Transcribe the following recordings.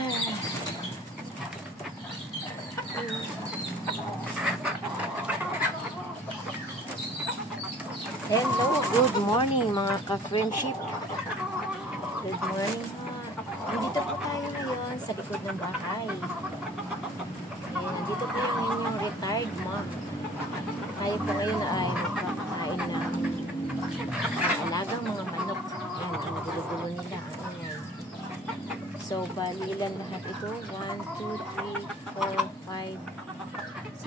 Hello, good morning mga ka-friendship. Good morning. Nandito po tayo ngayon sa likod ng bahay. Nandito po yung inyong retired mom. Tayo po ngayon ay magkakain ng alagang mga manok. Yan, ang gulo-gulo nila. So, bali ilan lahat ito? 1, 2, 3, 4, 5,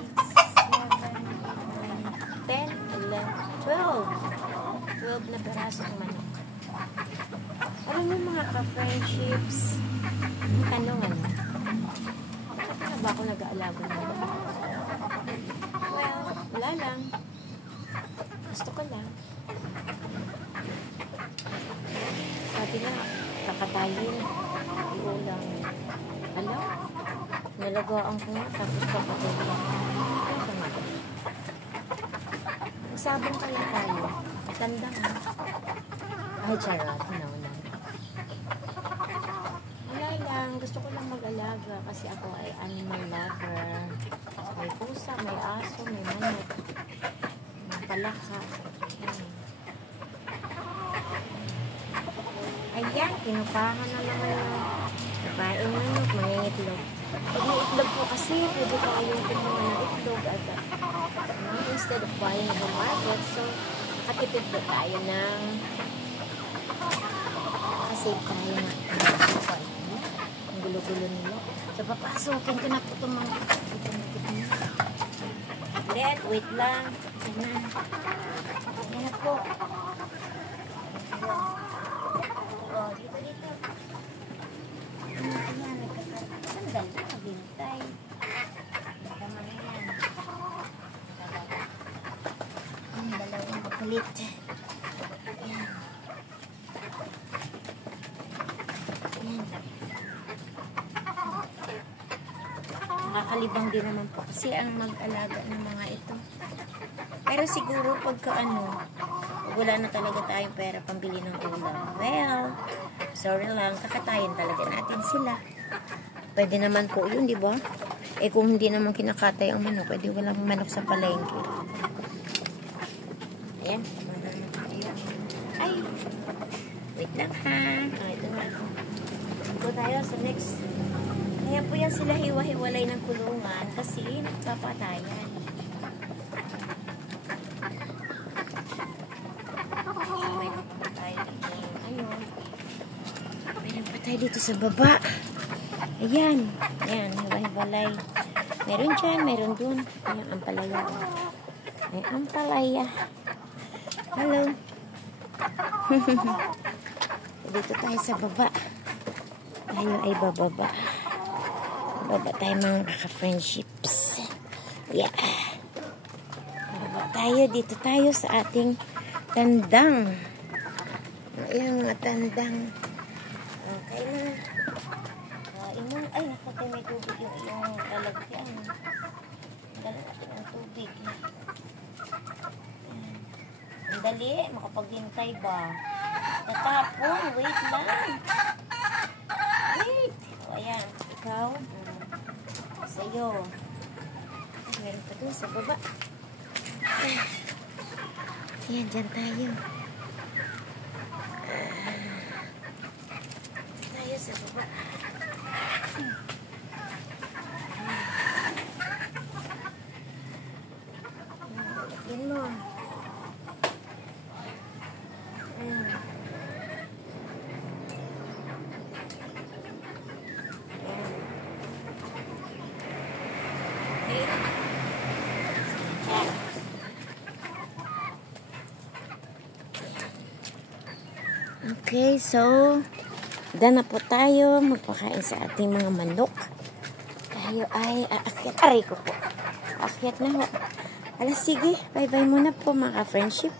6, 7, 8, 9, 10, 11, 12 na peraso ng manok. Alam mo mga ka-friendships, ang tanong bakit na ba ako nag-aalaga ng manok? Well, wala lang. Gusto ko lang. Sabi na, kakatayin, iulang. Alam, nalagaan ko nga, tapos kakatayin lang. Magsabong kaya tayo. Tanda nga. Ay, charot. No. Wala lang. Gusto ko lang mag-alaga kasi ako ay animal lover. May pusa, may aso, may manok. May palaka. Ayan, kinupahan na naman yung babaeng manok, mangingitlog. Pag may itlog po kasi, pwede tayong kumuha ng itlog at instead of buying at the market. So, nakatipid po tayo ng nakasave tayo na ang gulo-gulo nila. So, papasukin ko na po itong mga wait lang. Yan na po. Dito. Sandal na, bintay. Tama na yan. Ang dalawang makulit. Ayan. Nakakalibang din naman po kasi ang mag-alaga ng mga ito. Pero siguro pagka wala na talaga tayong pera pambili ng ulam. Well, sorry lang, kakatayin talaga natin sila. Pwede naman po yun, di ba? Kung hindi naman kinakatay ang manok, pwede walang manok sa palengke. Ayan. Ay! Wait lang ha. Ito na ako. Ito tayo sa next. Kaya po yan sila hiwa-hiwalay ng kulungan kasi nagpapatayan. Mayroon pa tayo dito sa baba. Ayan. Ayan, hiwa-hiwalay. Meron dyan, meron dun. Ayan, ampalaya. May ampalaya. Hello. Dito tayo sa baba. Tayo ay bababa. Baba tayo mga kaka-friendships. Yeah. Baba tayo. Dito tayo sa ating tandang. Ayan mga tandang. Okay na. Ay, nakatay may tubig yung iyong lalagyan. Lalagyan ng tubig. Ang dali, makapaghintay ba? Tatapon, wait lang. Wait. O, ayan, ikaw. Sa'yo. Meron pa doon sa baba. Ayan, dyan tayo. Tayo sa baba. Yan mo. Okay, so done na po tayo magpakain sa ating mga manok. Tayo ay aakyat. Aray ko po. Aakyat na ho. Alas, sige. Bye-bye muna po mga friendship.